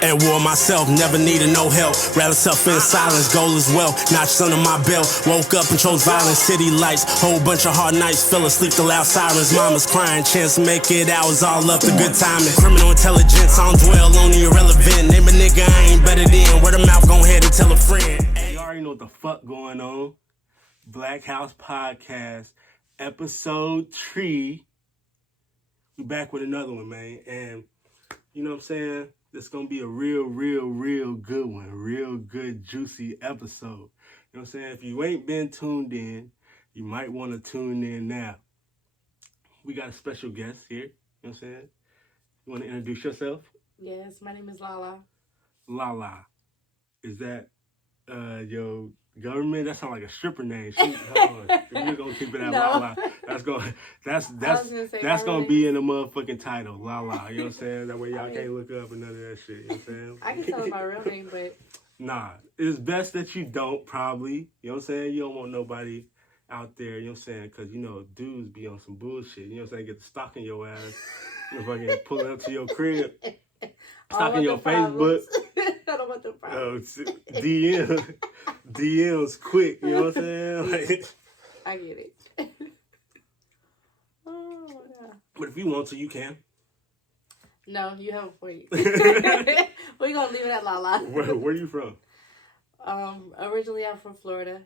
At war myself, never needed no help. Rather suffer in silence, goal is wealth. Notched under my belt, woke up and chose violence. City lights, whole bunch of hard nights. Fell asleep to loud sirens. Mama's crying, chance to make it out was all up to good timing. Criminal intelligence, I don't dwell on the irrelevant. Name a nigga I ain't better than. Word of mouth, gon' ahead and tell a friend. Hey, you already know what the fuck going on. Black House Podcast, episode 3. We back with another one, man. And you know what I'm saying? This gonna be a real good one. Real good, juicy episode. You know what I'm saying? If you ain't been tuned in, you might want to tune in now. We got a special guest here. You know what I'm saying? You want to introduce yourself? Yes, my name is LaLa. LaLa. Is that your government? That sounds like a stripper name. We're gonna keep it at No. LaLa. That's gonna be in the motherfucking title, LaLa. You know what I'm saying? That way y'all can't look up and none of that shit. You know what I'm saying? I can tell my real name, but Nah, it's best that you don't, probably. You know what I'm saying? You don't want nobody out there, you know what I'm saying? Because, you know, dudes be on some bullshit. You know what I'm saying? Get the stalking your ass. You know, fucking pulling up to your crib. Stalking your Facebook. I don't want the problems. DMs quick. You know what I'm saying? Like, I get it. Oh, yeah. But if you want to, you can. No, you have a point. We're going to leave it at LaLa. Where are you from? Originally, I'm from Florida.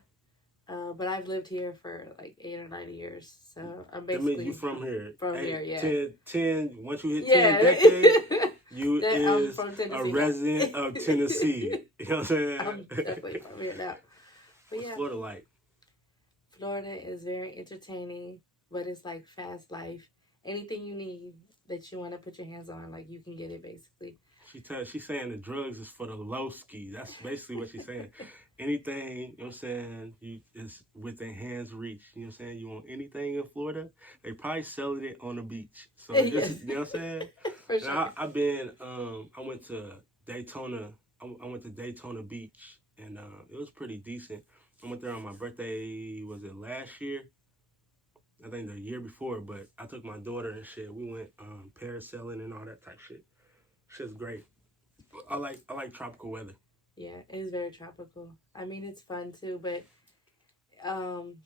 But I've lived here for like 8 or 9 years. So I'm basically... That means you from here. From here, yeah. 10, once you hit 10 decades, you is a resident of Tennessee. You know what I'm saying? I'm definitely from here now. But What's yeah, Florida like? Florida is very entertaining, but it's like fast life. Anything you need that you want to put your hands on, like you can get it basically. She's saying the drugs is for the low ski. That's basically what she's saying. Anything, you know what I'm saying, is within hands reach. You know what I'm saying? You want anything in Florida, they probably selling it on the beach. So, Yes. you know what I'm saying? For sure. I've been, I went to Daytona. I went to Daytona Beach, and it was pretty decent. I went there on my birthday, was it last year? I think the year before, but I took my daughter and shit. We went parasailing and all that type shit. Shit's great. I like tropical weather. Yeah, it is very tropical. I mean, it's fun too, but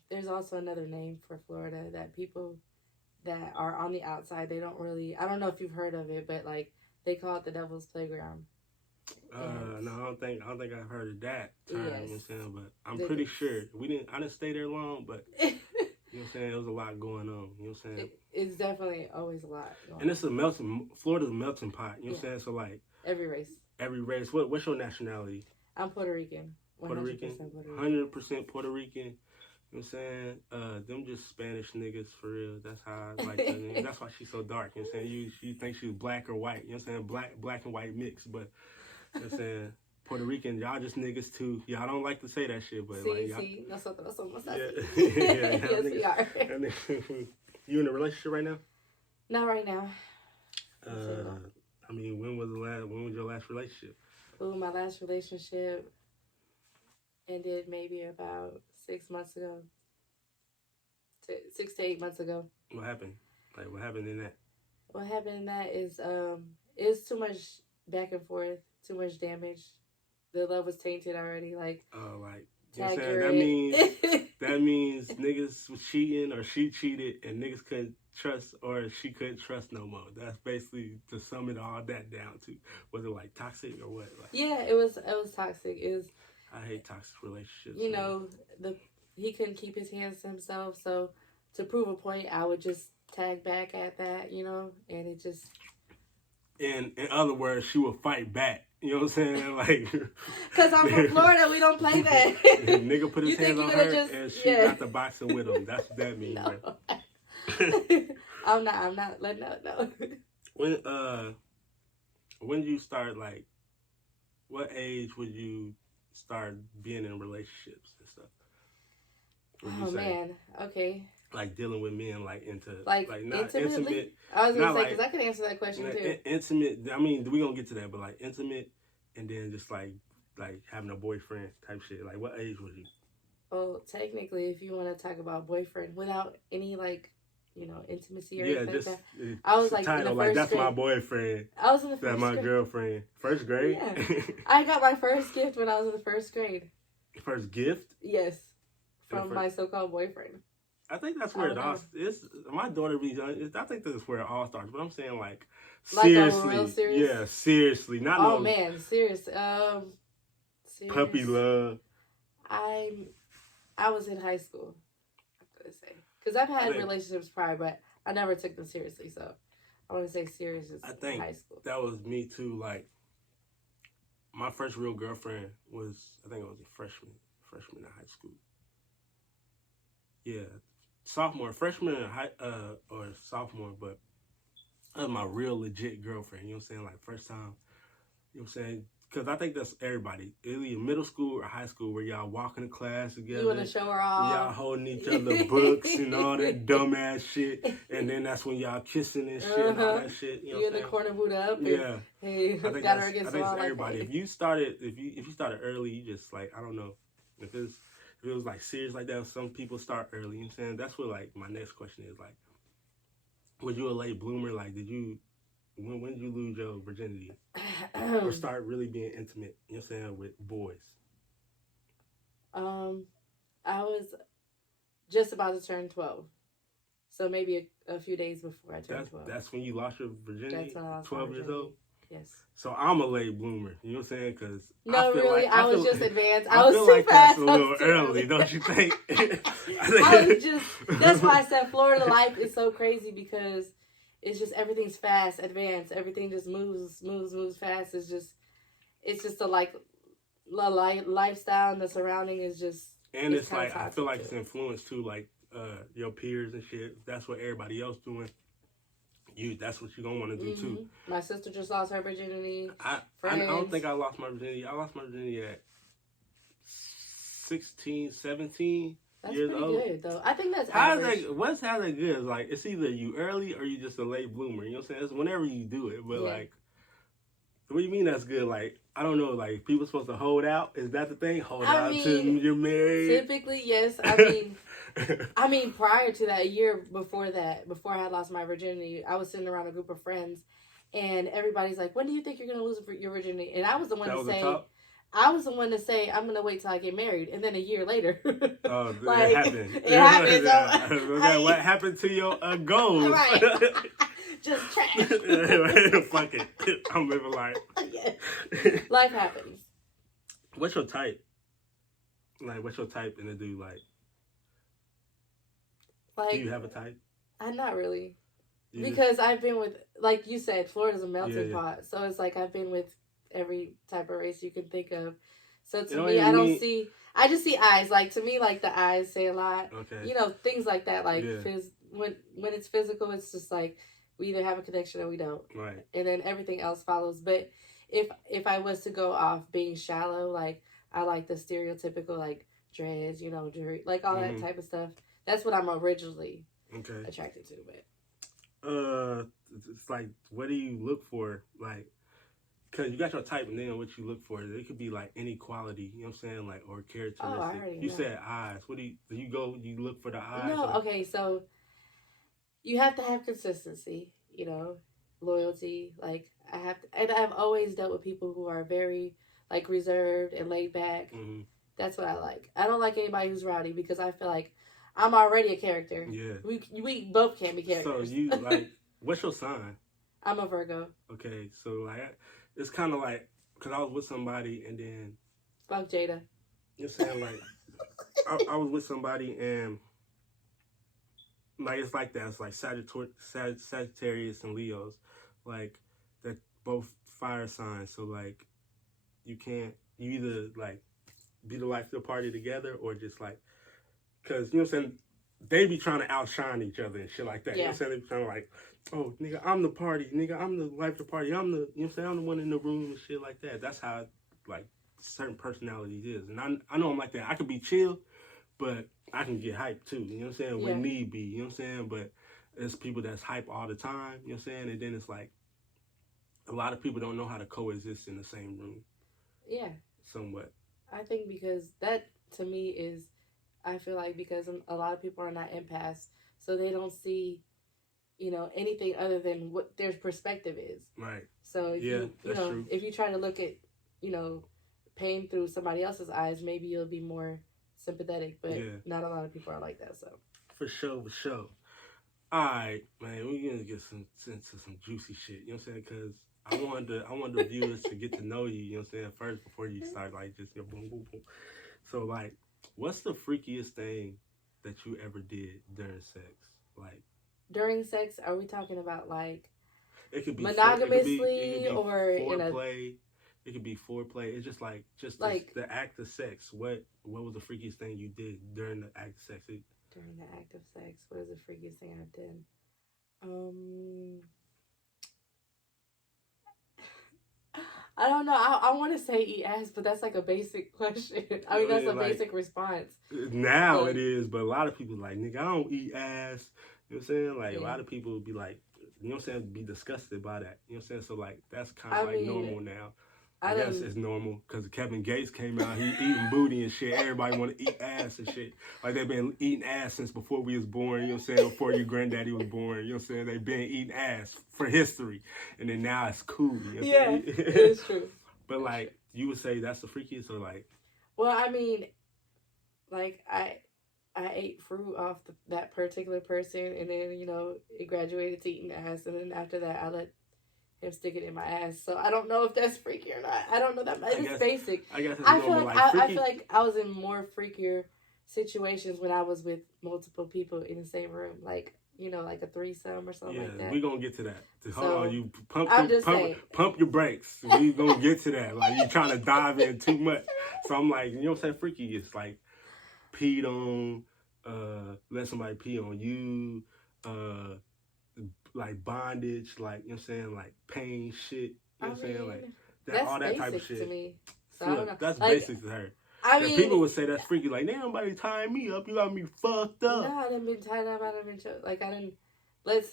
there's also another name for Florida that people that are on the outside, they don't really, I don't know if you've heard of it, but like they call it the Devil's Playground. No, I don't think I've heard of that term, Yes. you know what I'm saying? But I'm pretty sure. I didn't stay there long, but you know what I'm saying, there was a lot going on, you know what I'm saying? It's definitely always a lot going And it's Florida's a melting pot, you know what I'm saying? So like every race. What's your nationality? I'm Puerto Rican. 100% Puerto Rican? Puerto Rican. 100% Puerto Rican. You know what I'm saying? Them just Spanish niggas for real. That's how I like her. That's why she's so dark. You know what I'm saying? You think she's black or white. You know what I'm saying? Black and white mix. But you know what I'm saying? Puerto Rican, y'all just niggas too. Y'all don't like to say that shit, but like y'all. Nosotros somos Yeah, así. yeah, Yes, we are. You in a relationship right now? Not right now. I mean, when was your last relationship? Ooh, my last relationship ended maybe about 6 months ago. 6 to 8 months ago. What happened? Like, what happened in that? What happened in that is it's too much back and forth, too much damage. The love was tainted already. Like, oh, like, you know what I'm saying? That means niggas was cheating or she cheated and niggas couldn't trust or she couldn't trust no more. That's basically to sum it all that down to. Was it like toxic or what? Like, yeah, it was toxic. It was. I hate toxic relationships. You know, he couldn't keep his hands to himself, so to prove a point, I would just tag back at that, you know, and it just. In other words, she would fight back. You know what I'm saying? Like, because I'm from Florida, we don't play that. Nigga put his hands on her and she got the boxing with him. That's what that means. No. I'm not letting that know. When did you start, like, what age would you start being in relationships and stuff? Oh man, okay. Like dealing with men, like into like not intimately? intimate. I was gonna say because like, I could answer that question too. Intimate. I mean, we gonna get to that, but like intimate, and then just like having a boyfriend type shit. Like, what age was you? Well, technically, if you want to talk about boyfriend without any like intimacy or Yeah, anything just like that. I was like title, in the like first that's grade. my boyfriend. I was in the first That's my grade. girlfriend. First grade? Yeah. I got my first gift when I was in the first grade. First gift? Yes. From my so-called boyfriend. I think that's where it all is. My daughter I think that's where it all starts. But I'm saying like seriously. Like real serious? Yeah, seriously. Not oh man, serious. Serious. Puppy love. I was in high school, I'm gonna say. Because I've had relationships prior, but I never took them seriously. So I want to say serious is in high school. That was me too. Like, my first real girlfriend was, I think I was a freshman in high school. Yeah, freshman in or sophomore, but that was my real legit girlfriend. You know what I'm saying? Like, first time, you know what I'm saying? Because I think that's everybody. Either middle school or high school where y'all walking to class together. You want to show her off. Y'all holding each other books and all that dumbass shit. And then that's when y'all kissing and shit and all that shit. You know you in the corner boot up. And, yeah. Hey, I think got her against I think it's like everybody. If you started early, you just like, I don't know. If it was like serious like that, some people start early. You know what I'm saying? That's what like my next question is like. Was you a late bloomer? Like, when did you lose your virginity? Or start really being intimate, you know what I'm saying, with boys? I was just about to turn 12. So maybe a few days before I turned 12. That's when you lost your virginity? That's when I lost 12 my years virginity. old? Yes. So I'm a late bloomer, you know what I'm saying? Because no, really, I was just advanced. I feel like that's a little early, don't you think? That's why I said Florida life is so crazy because it's just everything's fast, advanced. Everything just moves fast. It's just the lifestyle and the surrounding is just. And it's like I feel like it's influenced too, like your peers and shit. That's what everybody else doing. That's what you gonna want to do too. My sister just lost her virginity. I don't think I lost my virginity. I lost my virginity at 16, 17. That's years pretty old. good though. I think that's average. How's that good? Like, it's either you early or you just a late bloomer. You know what I'm saying? It's whenever you do it. But like, what do you mean that's good? Like, I don't know. Like, people supposed to hold out. Is that the thing? Hold out till you're married. Typically, yes. I mean, prior to that, a year before I had lost my virginity, I was sitting around a group of friends, and everybody's like, "When do you think you're gonna lose your virginity?" And I was the one to say, I'm gonna wait till I get married, and then a year later, like, it happened. It happened. Okay, what happened to your goals? Right. Just trash. Fuck it. I'm living life. Yeah. Life happens. What's your type? Like, what's your type in a dude? Like, do you have a type? Not really. Because I've been with, like you said, Florida's a melting pot. So it's like I've been with every type of race you can think of. So to me, I just see eyes. Like, to me, like, the eyes say a lot. Okay. You know, things like that. Like, when it's physical, it's just like, we either have a connection or we don't. Right. And then everything else follows. But if I was to go off being shallow, like, I like the stereotypical, like, dreads, you know, jewelry, like, all that type of stuff. That's what I'm originally attracted to. But it's like, what do you look for? Like, because you got your type, and then what you look for, it could be like any quality, you know what I'm saying, like, or characteristic. Oh, I already you know. said eyes. What do you look for the eyes? No, okay, so you have to have consistency, you know, loyalty. Like, and I've always dealt with people who are very, like, reserved and laid back. Mm-hmm. That's what I like. I don't like anybody who's rowdy because I feel like I'm already a character. Yeah. We both can't be characters. So you, like, what's your sign? I'm a Virgo. Okay, so, like, it's kind of like, because I was with somebody and then... Fuck Jada. You're saying, like, I was with somebody and, like, it's like that. It's like Sagittarius and Leos. Like, they're both fire signs. So, like, you either, like, be the life of the party together or just, like, because, you know what I'm saying, they be trying to outshine each other and shit like that. Yeah. You know what I'm saying? They be trying to, like, oh, nigga, I'm the party. Nigga, I'm the life of the party. I'm the, you know what I'm saying, I'm the one in the room and shit like that. That's how, like, certain personalities is. And I know I'm like that. I could be chill, but I can get hyped too. You know what I'm saying? When need be. You know what I'm saying? But it's people that's hype all the time. You know what I'm saying? And then it's like, a lot of people don't know how to coexist in the same room. Yeah. Somewhat. I think because that, to me, is... I feel like because a lot of people are not empaths, so they don't see anything other than what their perspective is. Right. So if true. if you try to look at, pain through somebody else's eyes, maybe you'll be more sympathetic, but not a lot of people are like that. So for sure. All right, man, we're gonna get into some juicy shit. You know what I'm saying? Because I want the viewers to get to know you. You know what I'm saying? First, before you start like just boom, boom, boom. So like, what's the freakiest thing that you ever did during sex? Like during sex, are we talking about like it could be monogamously or in a foreplay? It could be foreplay. It's just like the act of sex. What was the freakiest thing you did during the act of sex? During the act of sex, what is the freakiest thing I've done? I don't know. I want to say eat ass, but that's like a basic question. I mean, that's a basic response. Now it is, but a lot of people like, nigga, I don't eat ass. You know what I'm saying? Like, a lot of people would be like, you know what I'm saying, be disgusted by that. You know what I'm saying? So, like, that's kind of like normal now. I guess it's normal because Kevin Gates came out, he eating booty and shit. Everybody want to eat ass and shit. Like, they've been eating ass since before we was born, you know what I'm saying? Before your granddaddy was born, you know what I'm saying? They've been eating ass for history. And then now it's cool. You know what I'm saying? It's true. But, like, you would say that's the freakiest or, like... Well, I mean, like, I ate fruit off that particular person, and then, it graduated to eating ass, and then after that, I let him stick it in my ass. So I don't know if that's freaky or not. I don't know that. It's basic. I guess it's I feel like I feel like I was in more freakier situations when I was with multiple people in the same room, like like a threesome or something like that. We're gonna get to that. Hold on, you pump your brakes. We gonna get to that. Like, you trying to dive in too much. So I'm like, you know what I'm saying? Freaky is like peed on, let somebody pee on you, like bondage, like, you know what I'm saying, like pain shit, you know what I'm saying, like all that type of shit. To me. So I don't know. That's like, basic to her. I mean, people would say that's freaky, like, ain't nobody tying me up, you got me fucked up. No, I didn't been tied up, I didn't been choked. Like, I didn't let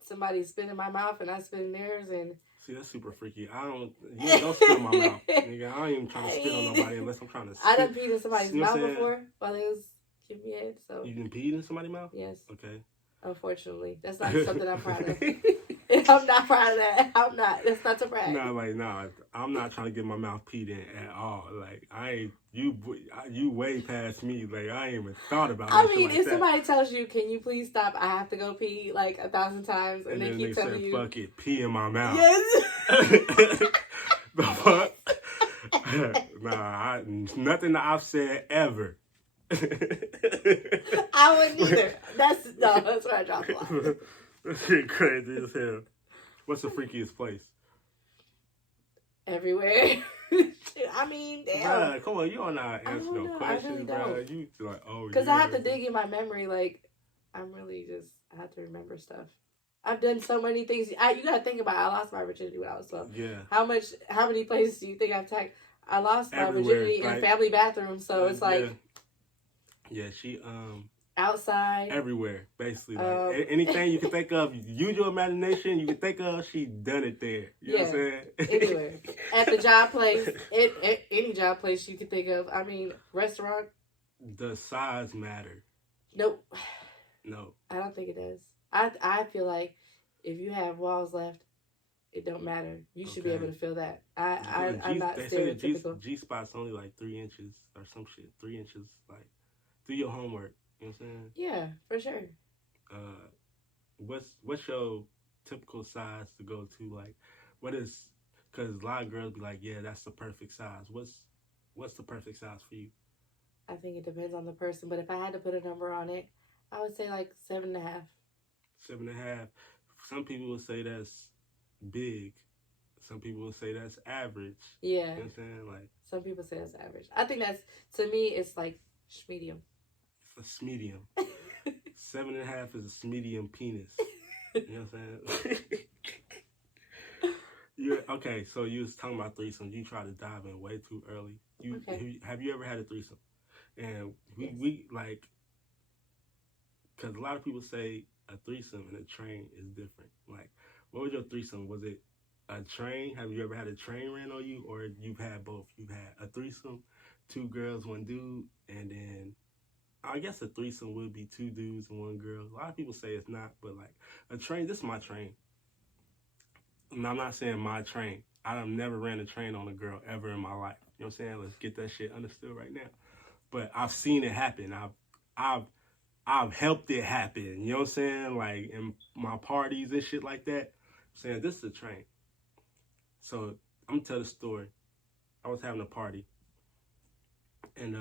somebody spit in my mouth and I spit in theirs, and see, that's super freaky. You don't spit in my mouth, nigga. I ain't even trying to spit on nobody unless I'm trying to spit. I done peed in somebody's mouth before while they was giving me head, so. You done peed in somebody's mouth? Yes. Okay. Unfortunately. That's not something I'm proud of. I'm not proud of that. I'm not. That's not to brag. I'm not trying to get my mouth peed in at all. Like, you way past me. Like, I ain't even thought about it. I mean, if somebody tells you, can you please stop? I have to go pee like 1,000 times. And they keep telling you. Fuck it, pee in my mouth. Yes. The fuck? Nothing that I've said ever. I wouldn't either. That's where I dropped the line. That shit crazy as hell. What's the freakiest place? Everywhere. I mean, damn. Bruh, come on, you don't know how to answer no questions, bro. You like, because I have to dig in my memory. Like, I have to remember stuff. I've done so many things. You gotta think about it. I lost my virginity when I was 12. Yeah. How many places do you think I've tagged? I lost my virginity in a family bathroom, so it's like. Yeah, she outside. Everywhere, basically. Like, anything you can think of, use your imagination, you can think of, she done it there. You know what I'm saying? Anywhere. At the job place, any job place you can think of. I mean, restaurant. Does size matter? Nope. No. I don't think it does. I feel like if you have walls left, it don't matter. You should be able to feel that. I'm not stereotypical. G-spot's only like 3 inches or some shit. 3 inches, like, do your homework. You know what I'm saying? Yeah, for sure. What's your typical size to go to? Like, because a lot of girls be like, yeah, that's the perfect size. What's the perfect size for you? I think it depends on the person, but if I had to put a number on it, I would say like 7.5. 7.5. Some people would say that's big. Some people would say that's average. Yeah. You know what I'm saying? Like, some people say that's average. I think to me, it's like medium. It's a medium. 7.5 is a medium penis. You know what I'm saying? Okay, so you was talking about threesomes. You try to dive in way too early. Have you ever had a threesome? And we like, because a lot of people say a threesome and a train is different. Like, what was your threesome? Was it a train? Have you ever had a train ran on you? Or you've had both? You've had a threesome, 2 girls, 1 dude, and then I guess a threesome would be 2 dudes and 1 girl. A lot of people say it's not, but like a train, this is my train. And I'm not saying my train. I've never ran a train on a girl ever in my life. You know what I'm saying? Let's get that shit understood right now. But I've seen it happen. I've helped it happen. You know what I'm saying? Like in my parties and shit like that. I'm saying this is a train. So I'm gonna tell the story. I was having a party, and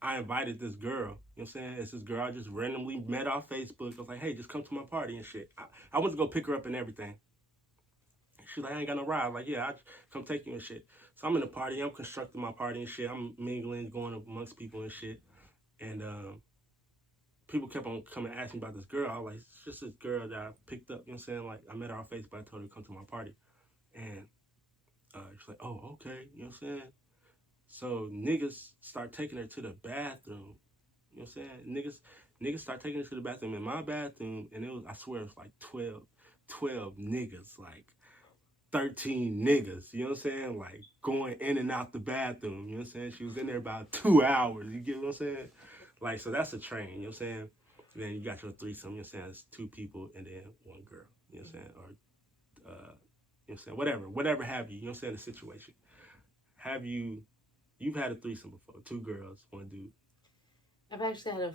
I invited this girl. You know what I'm saying? It's this girl I just randomly met off Facebook. I was like, hey, just come to my party and shit. I went to go pick her up and everything. She's like, I ain't got no ride. I'm like, yeah, I'll come take you and shit. So I'm in the party. I'm constructing my party and shit. I'm mingling, going amongst people and shit. And people kept on coming and asking me about this girl. I was like, it's just this girl that I picked up. You know what I'm saying? Like, I met her on Facebook. I told her to come to my party. And she's like, oh, okay. You know what I'm saying? So niggas start taking her to the bathroom. You know what I'm saying? Niggas start taking her to the bathroom in my bathroom. And it was, I swear, it was like 12 niggas. Like, 13 niggas, you know what I'm saying? Like, going in and out the bathroom, you know what I'm saying? She was in there about 2 hours, you get what I'm saying? Like, so that's a train, you know what I'm saying? And then you got your threesome, you know what I'm saying? It's 2 people and then 1 girl, you know what I'm saying? Or, you know what I'm saying? Whatever have you know what I'm saying? The situation. You've had a threesome before, 2 girls, 1 dude. I've actually had a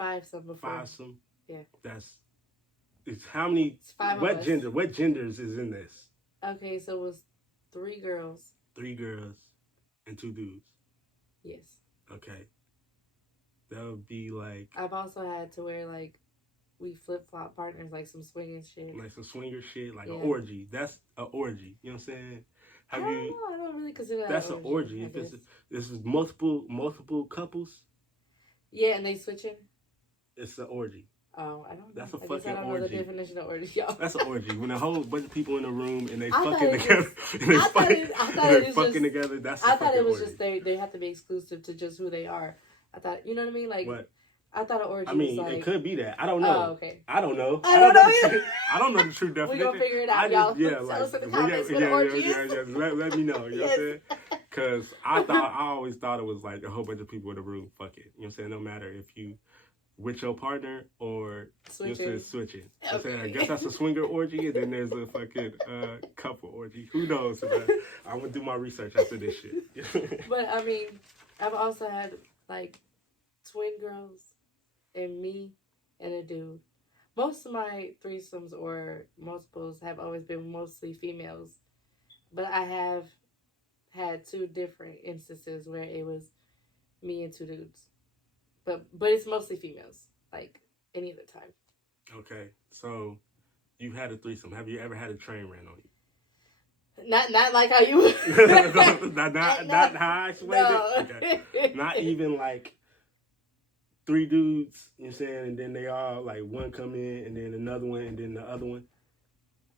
5-some before. 5-some? Yeah. It's how many, It's 5 what of us. gender, what genders is in this? Okay, so it was 3 girls. 3 girls and 2 dudes. Yes. Okay. That would be like... I've also had to where, like, we flip-flop partners, like some swinging shit. Like some swinger shit, like Yeah. an orgy. That's an orgy. You know what I'm saying? I don't know. I don't really consider that That's an an orgy. If guess. this is multiple couples, Yeah, and they switching? it's an orgy. Oh, I don't know. That's a I guess fucking I don't know the orgy. definition of orgy, y'all. That's an orgy. When a whole bunch of people in a room and they I thought fucking it together, was- and they I thought it was fucking just- together. That's a I thought fucking it was orgy. just they have to be exclusive to just who they are. I thought, you know what I mean? Like, But I thought an orgy I mean, was like... it could be that. I don't know. Oh, okay. I don't know. I don't know the either. true- I don't know the true We're definition. going to figure it out, I y'all. just, yeah, Tell like, us in the comments what an orgy is. Let me know. You know what I'm Yes. saying? Because I always thought it was like a whole bunch of people in the room. Fuck it. You know what I'm saying? No matter if you with your partner or Switching. switching. You know what I'm saying? I Okay. guess that's a swinger orgy, and then there's a fucking couple orgy. Who knows? I'm going to do my research after this shit. But, I mean, I've also had, like, twin girls and me and a dude. Most of my threesomes or multiples have always been mostly females. But I have had 2 different instances where it was me and 2 dudes. But it's mostly females, like any other time. Okay, so you've had a threesome. Have you ever had a train ran on you? Not like how you... not how I explained it? Okay. Not even like 3 dudes, you know what I'm saying? And then they all, like, one come in, and then another one, and then the other one.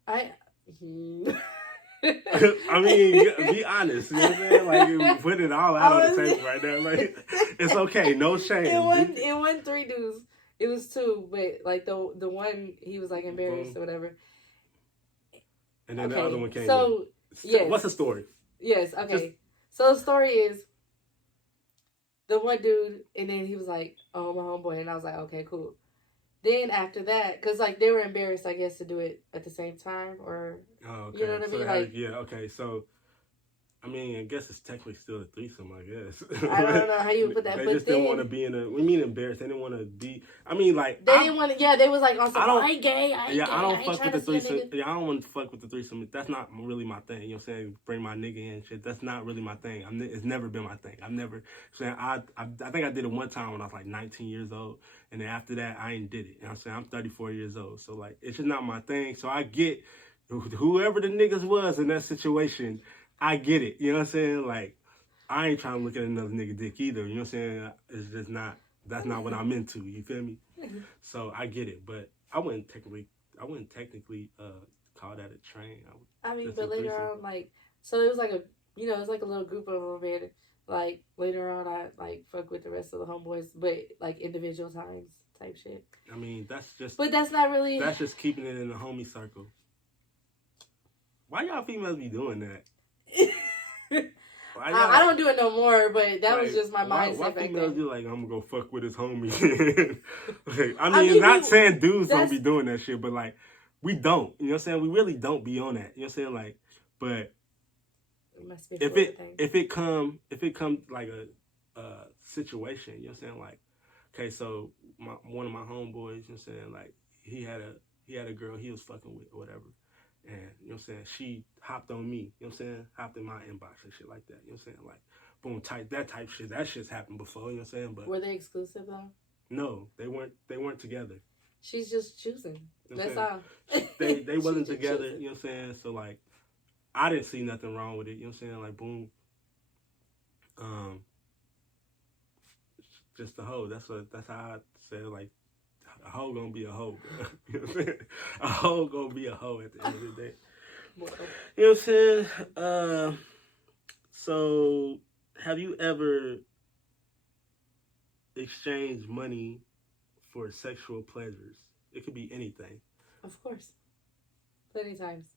I mean, be honest, you know what I'm saying? Like, you put it all out on the table right now. Like, it's okay, no shame. It wasn't 3 dudes. It was 2, but, like, the one, he was, like, embarrassed or whatever. And then the other one came in. So, yes. What's the story? Yes, okay. So the story is the one dude, and then he was like, oh, my homeboy, and I was like, okay, cool. Then after that, because, like, they were embarrassed, I guess, to do it at the same time, or, Oh, okay. you know what I mean? Like, yeah, okay, so, I mean, I guess it's technically still a threesome, I guess. I don't know how you would put that, They but just then... didn't want to be in a, we mean embarrassed, they didn't want to be, I mean, like... They didn't want to, yeah, they was like, on some, I ain't gay, I ain't gay, I don't ain't fuck trying with the to see a threesome. nigga. Yeah, I don't want to fuck with the threesome. That's not really my thing. You know what I'm saying? Bring my nigga in and shit. That's not really my thing. It's never been my thing. I've never, saying I think I did it one time when I was like 19 years old. And then after that, I ain't did it. You know what I'm saying? I'm 34 years old. So, like, it's just not my thing. So I get whoever the niggas was in that situation, I get it. You know what I'm saying? Like, I ain't trying to look at another nigga dick either. You know what I'm saying? It's just not, that's not what I'm into. You feel me? So I get it. But I wouldn't technically call that a train. I mean, That's but a later threesome. on, like, so it was like it was like a little group of them, and like later on, I like fuck with the rest of the homeboys, but like individual times type shit. I mean, that's just. But that's not really. That's just keeping it in the homie circle. Why y'all females be doing that? I don't do it no more, but that was just my why mindset back females then. do like, I'm gonna go fuck with his homie? Like, I mean, not saying dudes don't be doing that shit, but like, we don't. You know what I'm saying? We really don't be on that. You know what I'm saying? Like, but if it come like a situation, you know what I'm saying? Like, okay, so one of my homeboys, you know what I'm saying? Like, he had a girl he was fucking with or whatever. And, you know what I'm saying, she hopped on me, you know what I'm saying, hopped in my inbox and shit like that, you know what I'm saying, like, boom, that type shit, that shit's happened before, you know what I'm saying, but... Were they exclusive, though? No, they weren't together. She's just choosing, you know that's all. They wasn't together, you know what I'm saying, so, like, I didn't see nothing wrong with it, you know what I'm saying, like, boom, just a hoe, that's how I said, like, a hoe gonna be a hoe, bro. You know what I'm saying? A hoe gonna be a hoe at the end of the day. You know what I'm saying? So, have you ever exchanged money for sexual pleasures? It could be anything. Of course. Plenty times.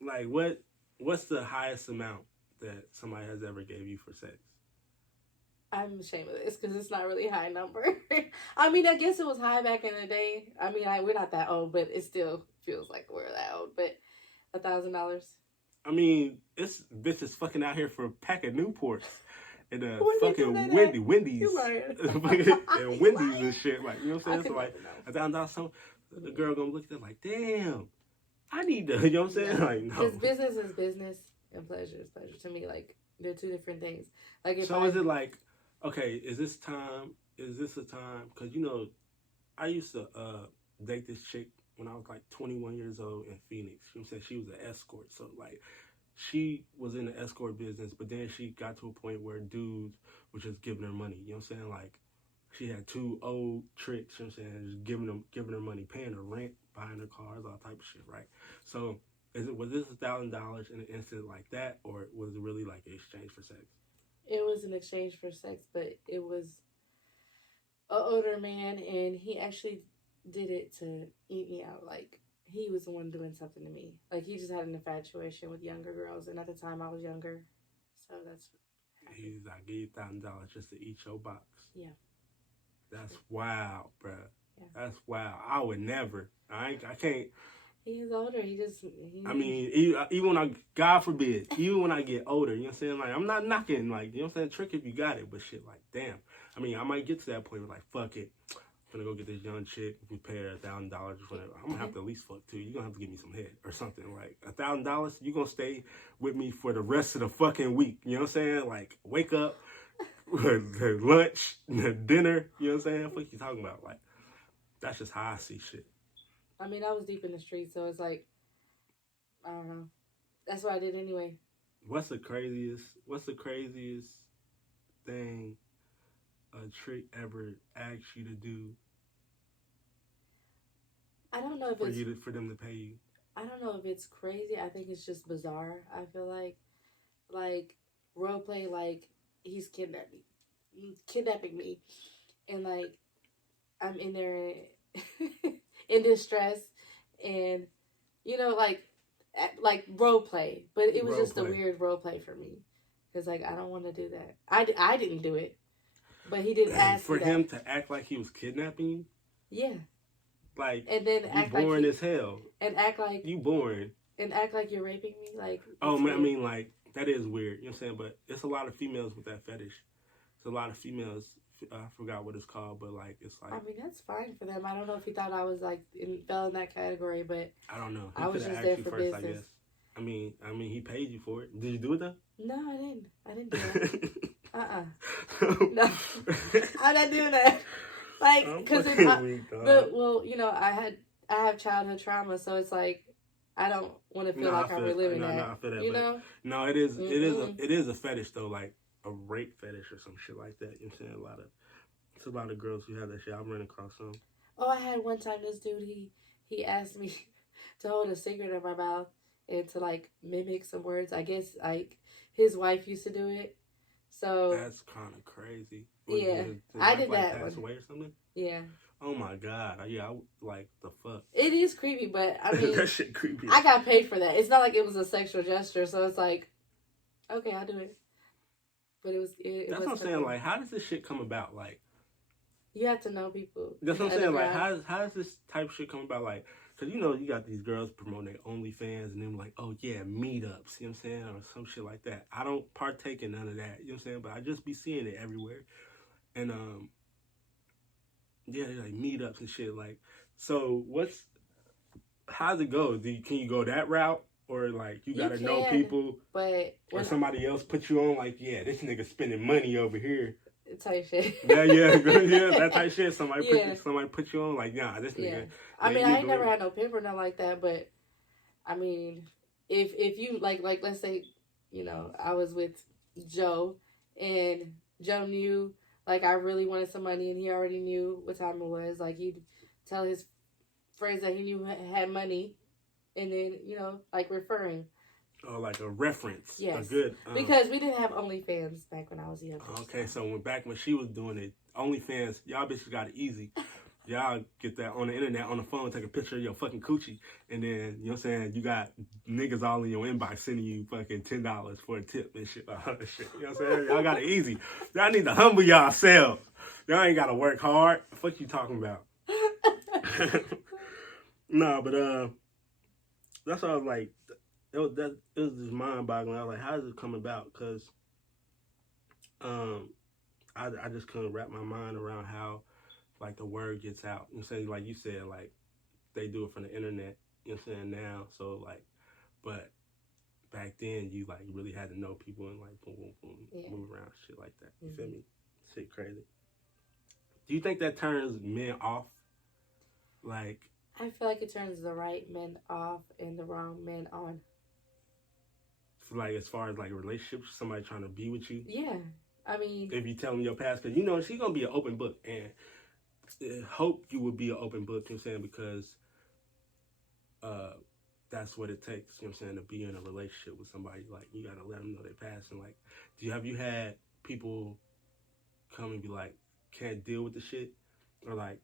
Like, what's the highest amount that somebody has ever gave you for sex? I'm ashamed of this because it's not really a high number. I mean, I guess it was high back in the day. I mean, we're not that old, but it still feels like we're that old. But $1,000. I mean, it's bitches fucking out here for a pack of Newports and fucking Wendy's. And Wendy's and shit. Like, you know what I'm saying? So, like, $1,000, so the girl gonna look at it like, damn, I need to, you know what I'm saying? Like, no. Because business is business and pleasure is pleasure. To me, like, they're two different things. Like, if is it like, okay, is this a time? Because, you know, I used to date this chick when I was like 21 years old in Phoenix. You know what I'm saying? She was an escort. So, like, she was in the escort business, but then she got to a point where dudes were just giving her money. You know what I'm saying? Like, she had two old tricks, you know what I'm saying? Just giving her money, paying her rent, buying her cars, all type of shit, right? So, was this $1,000 in an instant like that, or was it really like an exchange for sex? It was an exchange for sex, but it was an older man, and he actually did it to eat me out. Like, he was the one doing something to me. Like, he just had an infatuation with younger girls, and at the time I was younger, so that's... He's like, give you $1,000 just to eat your box. Yeah. That's wild, bro. Yeah. That's wild. I would never. I can't... He's older. I mean, even when God forbid, even when I get older, you know what I'm saying? Like, I'm not knocking, like, you know what I'm saying? Trick if you got it, but shit, like, damn. I mean, I might get to that point where, like, fuck it. I'm gonna go get this young chick. If we pay her $1,000 or whatever, I'm gonna have to at least fuck too. You're gonna have to give me some head or something. Like, $1,000, you're gonna stay with me for the rest of the fucking week. You know what I'm saying? Like, wake up, lunch, dinner. You know what I'm saying? What you talking about? Like, that's just how I see shit. I mean, I was deep in the streets, so it's like, I don't know. That's what I did anyway. What's the craziest thing a trick ever asked you to do? I don't know if for them to pay you. I don't know if it's crazy. I think it's just bizarre. I feel like role play, like he's kidnapping me, and like I'm in there in distress, and you know, like role play. But it was just a weird role play for me because like I don't want to do that. I didn't do it. But he didn't ask for him to act like he was kidnapping you. Yeah. Like, and then act like boring as hell. And act like you boring. And act like you're raping me. Like, oh man, I mean, like that is weird. You know what I'm saying? But it's a lot of females with that fetish. It's a lot of females. I forgot what it's called, but like it's like. I mean, that's fine for them. I don't know if he thought I was like fell in that category, but I don't know. I was just there for business. I guess. I mean, he paid you for it. Did you do it though? No, I didn't. I didn't do that. No, I'm not doing that. Like, because well, you know, I have childhood trauma, so it's like I don't want to feel like I'm reliving that. I feel that. You know? No, it is a fetish though, like a rape fetish or some shit like that. You know what I'm saying? It's a lot of girls who have that shit. I'm running across some. Oh, I had one time this dude he asked me to hold a cigarette in my mouth and to like mimic some words. I guess like his wife used to do it. So that's kind of crazy. Yeah, I did that. Pass away or something? Yeah. Oh my god. Yeah, like the fuck. It is creepy, but I mean, that shit creepy. I got paid for that. It's not like it was a sexual gesture, so it's like, okay, I'll do it. But it That's was what I'm saying. cooking. Like, how does this shit come about? Like, You have to know people. that's what I'm saying. Like, how does this type of shit come about? Like, because, you know, you got these girls promoting their OnlyFans and then like, oh, yeah, meetups, you know what I'm saying? Or some shit like that. I don't partake in none of that, you know what I'm saying? But I just be seeing it everywhere. And, yeah, like meetups and shit. Like, so how's it go? Can you go that route? Or, like, you got to know people? But or somebody else put you on, like, yeah, this nigga spending money over here. Type shit. yeah, that type shit. Somebody put you on, like, nah, this nigga. Yeah. I mean, I ain't never had no pimp or nothing like that, but I mean, if you like let's say, you know, I was with Joe and Joe knew like I really wanted some money and he already knew what time it was. Like he'd tell his friends that he knew had money, and then, you know, like referring. Oh, like a reference. Yes. A good. Because we didn't have OnlyFans back when I was younger. Okay, so when she was doing it, OnlyFans, y'all bitches got it easy. Y'all get that on the internet, on the phone, take a picture of your fucking coochie, and then, you know what I'm saying, you got niggas all in your inbox sending you fucking $10 for a tip and shit. Shit. You know what I'm saying? Y'all got it easy. Y'all need to humble yourselves. Y'all ain't got to work hard. What you talking about? No, but that's what I was like. It was just mind-boggling. I was like, how does it come about? Because I just couldn't wrap my mind around how, like, the word gets out. You know what I'm saying? Like you said, like, they do it from the internet, you know what I'm saying, now. So, like, but back then, you, like, really had to know people and, like, boom, boom, boom, move around, shit like that. You feel me? Shit crazy. Do you think that turns men off? Like, I feel like it turns the right men off and the wrong men on. Like, as far as, like, relationships, somebody trying to be with you? Yeah. I mean, if you tell them your past, because, you know, she's going to be an open book. And I hope you would be an open book, you know what I'm saying, because that's what it takes, you know what I'm saying, to be in a relationship with somebody. Like, you got to let them know their past. And, like, have you had people come and be like, can't deal with the shit? Or, like,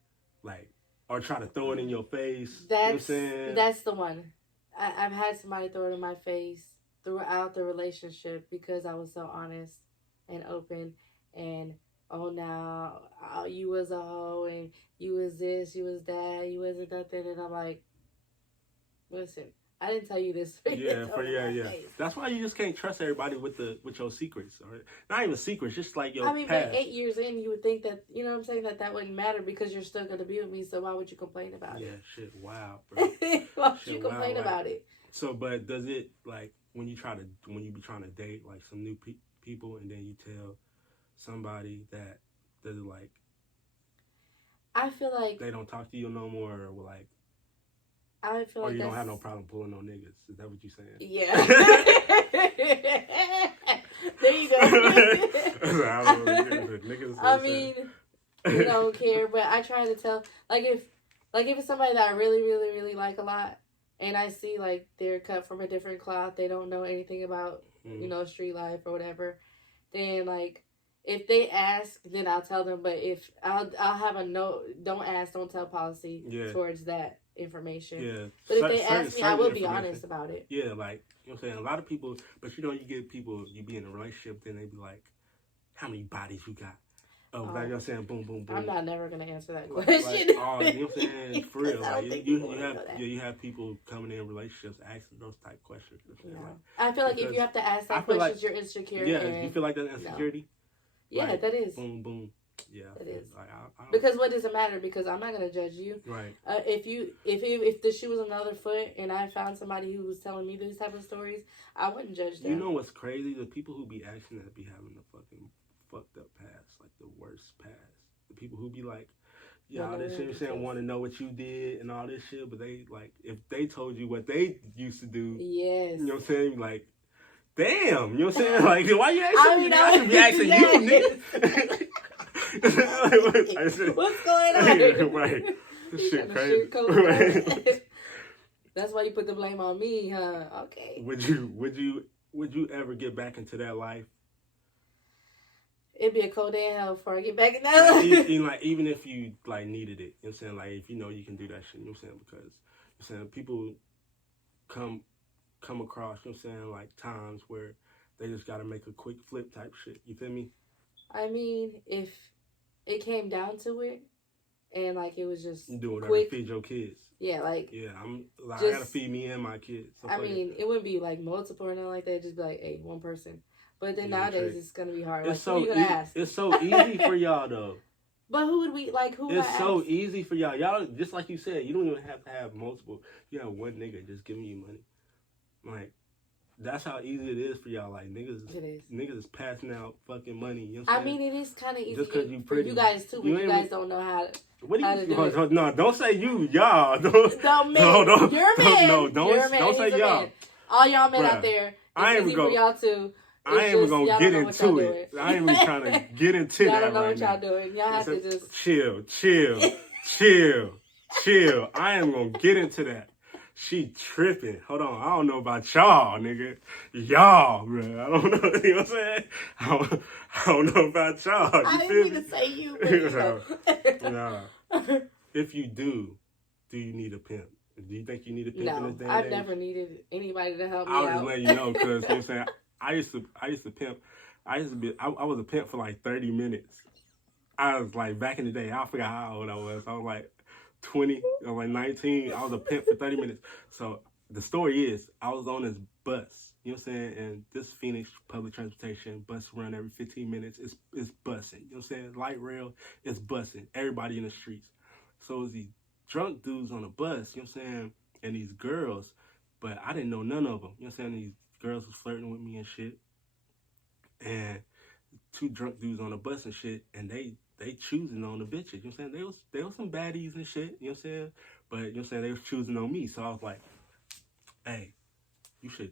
or try to throw it in your face? You know what I'm saying? That's the one. I've had somebody throw it in my face throughout the relationship because I was so honest and open, and now you was a hoe and you was this, you was that, you wasn't nothing, and I'm like, listen, I didn't tell you this. Yeah. That's why you just can't trust everybody with your secrets, or not even secrets, just like your past. But 8 years in, you would think that, you know what I'm saying, that wouldn't matter because you're still gonna be with me. So why would you complain about it? Yeah, shit, wow, bro. Why would you complain about it? So, but does it, like, when you be trying to date like some new people, and then you tell somebody that does it, like, I feel like they don't talk to you no more, or like, I feel like you don't have no problem pulling on niggas. Is that what you saying? Yeah. There you go. I mean, you don't care, but I try to tell, like if it's somebody that I really, really, really like a lot, and I see like they're cut from a different cloth, they don't know anything about you know, street life or whatever, then like if they ask, then I'll tell them. But if I'll have a no, don't ask, don't tell policy towards that information. Yeah. But if they ask me, I will be honest about it. Yeah, like, you know what I'm saying? A lot of people, but you know, you get people, you be in a relationship, then they be like, how many bodies you got? Oh, like, you know what I'm saying? Boom, boom, boom. I'm not never going to answer that question. Like, you know what I'm saying? For real. Like, you have people coming in relationships asking those type questions. You know? Like, I feel like if you have to ask that question, like, you're insecure. Yeah, you feel like that's insecurity? No. Yeah, like, that is. Boom, boom. Yeah, it is. Like, because what does it matter? Because I'm not gonna judge you. Right. If the shoe was on the other foot and I found somebody who was telling me these type of stories, I wouldn't judge them. You know what's crazy? The people who be asking that be having the fucking fucked up past, like the worst past. The people who be like, all this shit, saying want to know what you did and all this shit, but they like, if they told you what they used to do, yes, you know what I'm saying? Like, damn, you know what I'm saying? Like, why you asking me? I should be asking you, nigga. What's going on? Right. This shit crazy. Right. That's why you put the blame on me, huh? Okay. Would you ever get back into that life? It'd be a cold day in hell before I get back in that life. Even if you like needed it, you know what I'm saying? Like, if you know you can do that shit, you know what I'm saying? Because you know what I'm saying, people come across, you know what I'm saying, like times where They just gotta make a quick flip type shit. You feel me? I mean, if it came down to it, and like it was just You do whatever quick, to feed your kids. yeah, like Yeah, I just, gotta feed me and my kids. So I mean, it wouldn't be like multiple or nothing like that. It'd just be like, hey, one person. But then nowadays it's gonna be hard. It's like, who are you gonna ask? It's so easy for y'all though. But who would we like? Who? It's so easy for y'all. Y'all just like you said, you don't even have to have multiple. You have one nigga just giving you money. Like that's how easy it is for y'all. Like niggas is passing out fucking money. You know what I'm saying? I mean, it is kind of easy just because you for pretty. you guys too, but you guys don't know how to. What how do to you? do it. No, don't say you, y'all. Don't You're a man. Don't say y'all. Man. All y'all men out there, it's easy for y'all too. I ain't even gonna get into it. I ain't even trying to get into that. Y'all don't know right what y'all now. doing. Y'all have to just chill. I ain't gonna get into that. She tripping. Hold on. I don't know about y'all, nigga. Y'all, bro. I don't know. You know what I'm saying? I don't know about y'all. I didn't mean to say you, but you know. Nah. If you do you need a pimp? Do you think you need a pimp in this day and I've age? never needed anybody to help me I was out. just letting you know because you know what I'm saying. I used to pimp. I was a pimp for like 30 minutes. I was like back in the day. I forgot how old I was. I was like 20 or like 19. I was a pimp for 30 minutes. So the story is I was on this bus. You know what I'm saying? And this Phoenix public transportation bus run every 15 minutes. It's bussing. You know what I'm saying? Light rail. It's bussing. Everybody in the streets. So it was these drunk dudes on the bus. You know what I'm saying? And these girls. But I didn't know none of them. You know what I'm saying? These girls was flirting with me and shit. And two drunk dudes on the bus and shit. And they choosing on the bitches. You know what I'm saying? They was some baddies and shit. You know what I'm saying? But you know what I'm saying? They was choosing on me. So I was like, hey, you should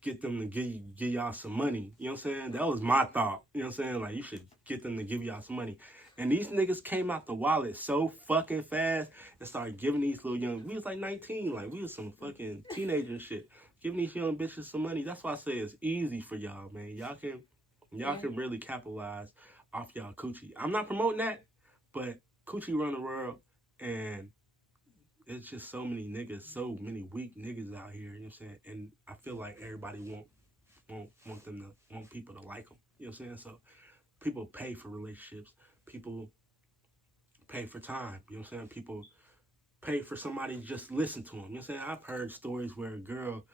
get them to give y'all some money. You know what I'm saying? That was my thought. You know what I'm saying? Like, you should get them to give y'all some money. And these niggas came out the wallet so fucking fast and started giving these little young... We was like 19. Like, we was some fucking teenagers and shit. Giving these young bitches some money. That's why I say it's easy for y'all, man. Y'all can really capitalize off y'all coochie. I'm not promoting that, but coochie run the world, and it's just so many niggas, so many weak niggas out here, you know what I'm saying? And I feel like everybody want people to like them, you know what I'm saying? So people pay for relationships. People pay for time, you know what I'm saying? People pay for somebody to just listen to them, you know what I'm saying? I've heard stories where a girl,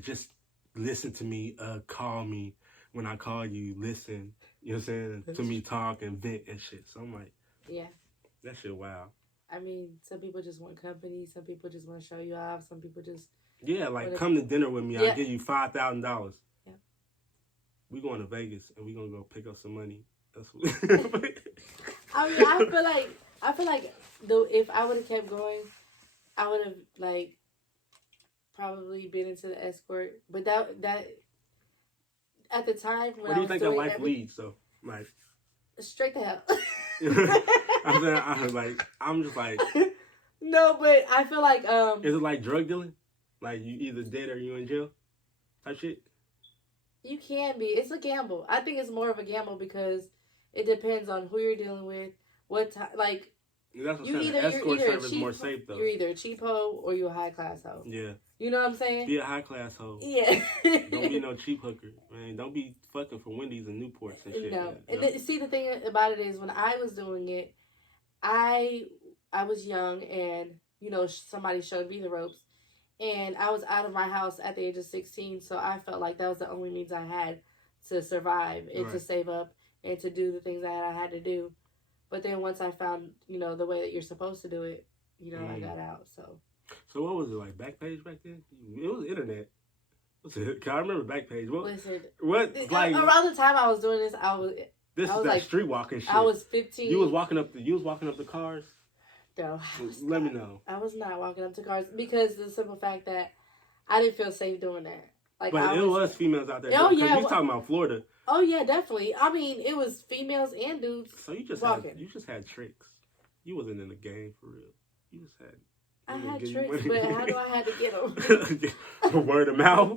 just listen to me, call me. When I call you, listen, you know what I'm saying, to me talk and vent and shit. So I'm like, yeah, that shit wild. I mean, some people just want company. Some people just want to show you off. Some people just... Yeah, like, come to dinner with me. I'll give you $5,000. Yeah. We going to Vegas, and we going to go pick up some money. That's what... I mean, I feel like if I would have kept going, I would have, like, probably been into the escort. But that at the time when what do you think of life leads, though? Like... Straight to hell. I'm just like... No, but I feel like... Is it like drug dealing? Like, you either dead or you in jail? Type shit? You can be. It's a gamble. I think it's more of a gamble because it depends on who you're dealing with, what time... Like, that's what I'm saying. Escort service is more safe, though. You're either a cheap hoe or you're a high-class hoe. Yeah. You know what I'm saying? Be a high-class hoe. Yeah. Don't be no cheap hooker, man. Don't be fucking for Wendy's and Newports and shit. No. And see, the thing about it is, when I was doing it, I was young and, you know, somebody showed me the ropes. And I was out of my house at the age of 16, so I felt like that was the only means I had to survive and to save up and to do the things that I had to do. But then once I found, you know, the way that you're supposed to do it, you know, I got out, so... So what was it, like Backpage back then? It was internet. What's it? Cause I remember Backpage. What? Like around the time I was doing this, I was that like, street walking shit. I was 15. You was walking up the cars. No, let me know. I was not walking up to cars because the simple fact that I didn't feel safe doing that. Like, but it was females out there. Oh yeah, you talking about Florida. Oh yeah, definitely. I mean, it was females and dudes. So you just walking. You just had tricks. You wasn't in the game for real. You just had. I had tricks, but how do I have to get them? Word of mouth.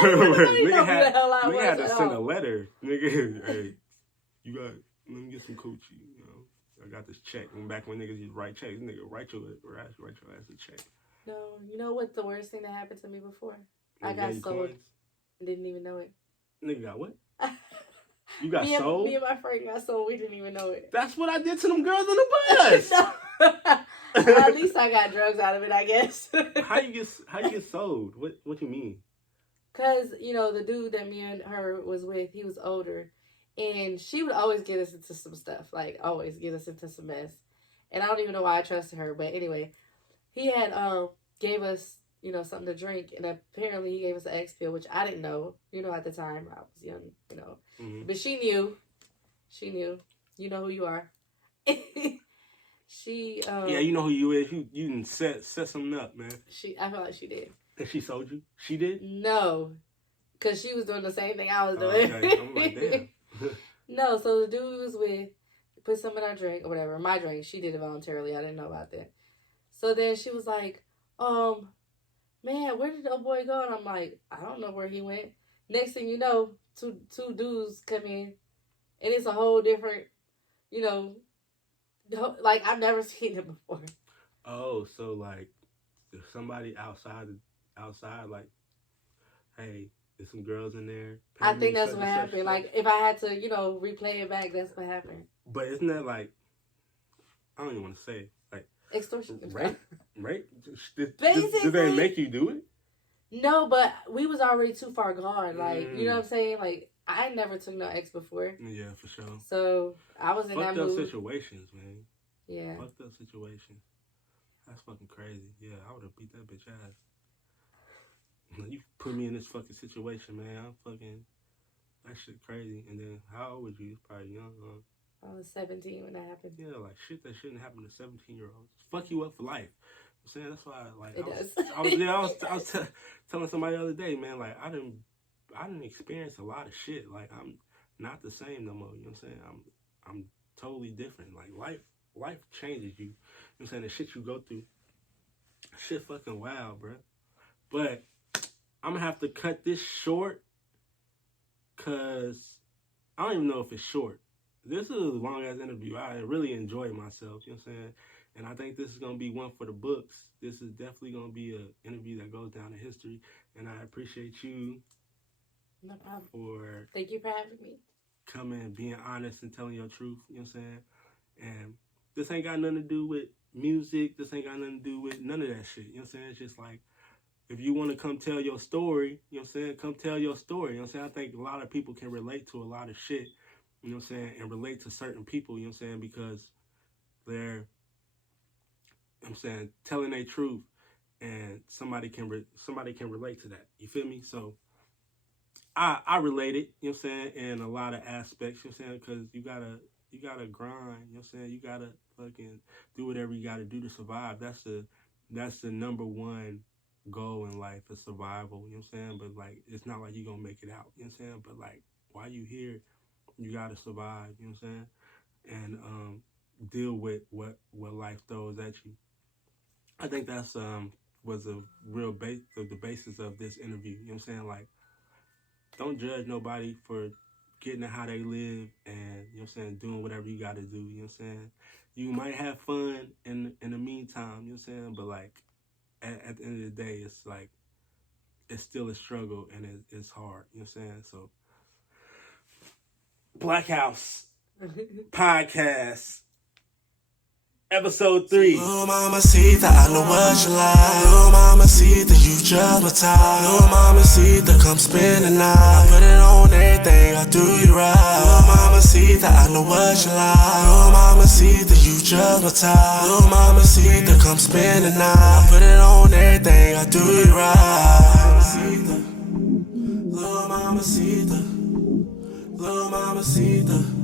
Nigga had to send a letter. Nigga, hey, let me get some coochie. You know, I got this check. And back when niggas used to write checks, nigga write your ass a check. No, you know what the worst thing that happened to me before? I got sold. and didn't even know it. Nigga got what? You got me sold? Me and my friend got sold. We didn't even know it. That's what I did to them girls on the bus. At least I got drugs out of it, I guess. How you get sold? What you mean? Cause the dude that me and her was with, he was older, and she would always get us into some stuff, like always get us into some mess. And I don't even know why I trusted her, but anyway, he had gave us something to drink, and apparently he gave us an X pill, which I didn't know. At the time I was young, Mm-hmm. but she knew. You know who you are. She yeah, you know who you is. You didn't set something up, man. I feel like she did. And she sold you? She did? No, because she was doing the same thing I was doing. Okay. I'm like, damn. No, so the dude was with, put some in our drink or whatever. My drink. She did it voluntarily. I didn't know about that. So then she was like, man, where did the boy go? And I'm like, I don't know where he went. Next thing you know, two dudes come in, and it's a whole different, like I've never seen it before. Oh, so like, if somebody outside, like, hey, there's some girls in there. I think that's what happened. Like, if I had to, replay it back, that's what happened. But isn't that like, I don't even want to say, like, extortion. Right? Did Basically. they make you do it? No, but we was already too far gone. Like, you know what I'm saying? Like, I never took no X before. Yeah, for sure. So, I was in that mood. Fucked up situations, man. Yeah. Fucked up situations. That's fucking crazy. Yeah, I would have beat that bitch ass. You put me in this fucking situation, man. I'm fucking... That shit crazy. And then, how old was you? Probably young, huh? I was 17 when that happened. Yeah, like, shit that shouldn't happen to 17-year-olds. Fuck you up for life. I'm saying, that's why, like... I was telling somebody the other day, man, like, I didn't experience a lot of shit. Like, I'm not the same no more. You know what I'm saying? I'm totally different. Like, life changes you. You know what I'm saying? The shit you go through. Shit fucking wild, bro. But I'm gonna have to cut this short because I don't even know if it's short. This is a long-ass interview. I really enjoyed myself, you know what I'm saying? And I think this is going to be one for the books. This is definitely going to be an interview that goes down in history. And I appreciate you. No problem. For thank you for having me. Coming, being honest, and telling your truth, you know what I'm saying? And this ain't got nothing to do with music. This ain't got nothing to do with none of that shit. You know what I'm saying? It's just like, if you want to come tell your story, you know what I'm saying? Come tell your story. You know what I'm saying? I think a lot of people can relate to a lot of shit, you know what I'm saying? And relate to certain people, you know what I'm saying? Because they're, I'm saying, telling their truth, and somebody can relate to that. You feel me? So I related, you know what I'm saying, in a lot of aspects, you know what I'm saying? Because you gotta grind, you know what I'm saying? You gotta fucking do whatever you gotta do to survive. That's the number one goal in life, is survival, you know what I'm saying? But like, it's not like you're gonna make it out, you know what I'm saying? But like, while you here, you gotta survive, you know what I'm saying? And deal with what life throws at you. I think that's was a real the basis of this interview, you know what I'm saying? Like, don't judge nobody for getting to how they live, and, you know what I'm saying, doing whatever you gotta do, you know what I'm saying? You might have fun in the meantime, you know what I'm saying? But like, at the end of the day, it's like, it's still a struggle, and it's hard, you know what I'm saying? So, Black House Podcast, Episode 3. Little mama, see that I know what you like. Little mama, see that you just my type. Little mama, see that come spend the night. I put it on everything, I do you right. Little mama, see that I know what you like. Little mama, see that you just my type. Little mama, see that come spend the night. I put it on everything, I do you right. Little mama, see that. Little mama, see that.